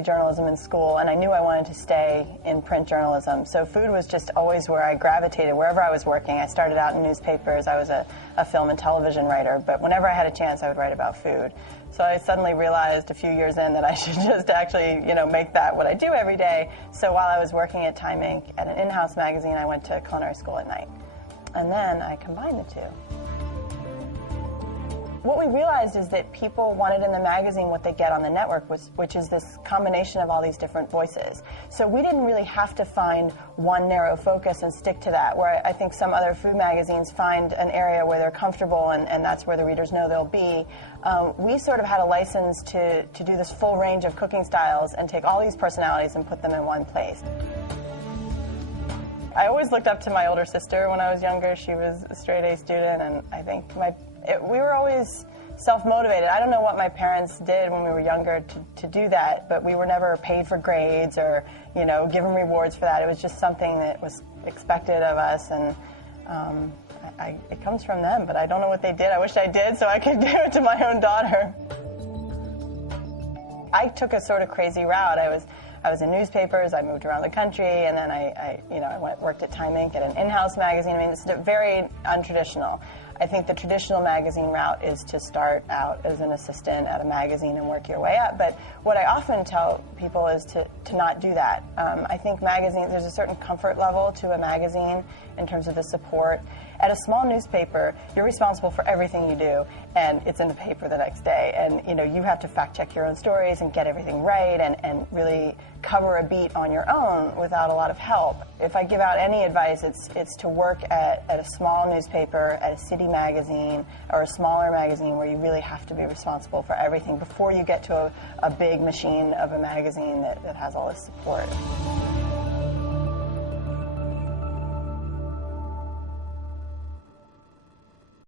study journalism in school, and I knew I wanted to stay in print journalism. So food was just always where I gravitated, wherever I was working. I started out in newspapers. I was a film and television writer, but whenever I had a chance, I would write about food. So I suddenly realized a few years in that I should just actually, make that what I do every day. So while I was working at Time Inc. at an in-house magazine, I went to culinary school at night. And then I combined the two. What we realized is that people wanted in the magazine what they get on the network, which is this combination of all these different voices. So we didn't really have to find one narrow focus and stick to that, where I think some other food magazines find an area where they're comfortable and that's where the readers know they'll be. We sort of had a license to do this full range of cooking styles and take all these personalities and put them in one place. I always looked up to my older sister when I was younger. She was a straight-A student, and I think we were always self-motivated. I don't know what my parents did when we were younger to do that, but we were never paid for grades or, given rewards for that. It was just something that was expected of us, and it comes from them, but I don't know what they did. I wish I did so I could give it to my own daughter. I took a sort of crazy route. I was in newspapers, I moved around the country, and then I worked at Time Inc. at an in-house magazine. I mean, it's very untraditional. I think the traditional magazine route is to start out as an assistant at a magazine and work your way up. But what I often tell people is to not do that. I think magazines, there's a certain comfort level to a magazine in terms of the support. At a small newspaper, you're responsible for everything you do, and it's in the paper the next day. And you have to fact check your own stories and get everything right and really cover a beat on your own without a lot of help. If I give out any advice, it's to work at a small newspaper, at a city magazine, or a smaller magazine where you really have to be responsible for everything before you get to a big machine of a magazine that has all this support.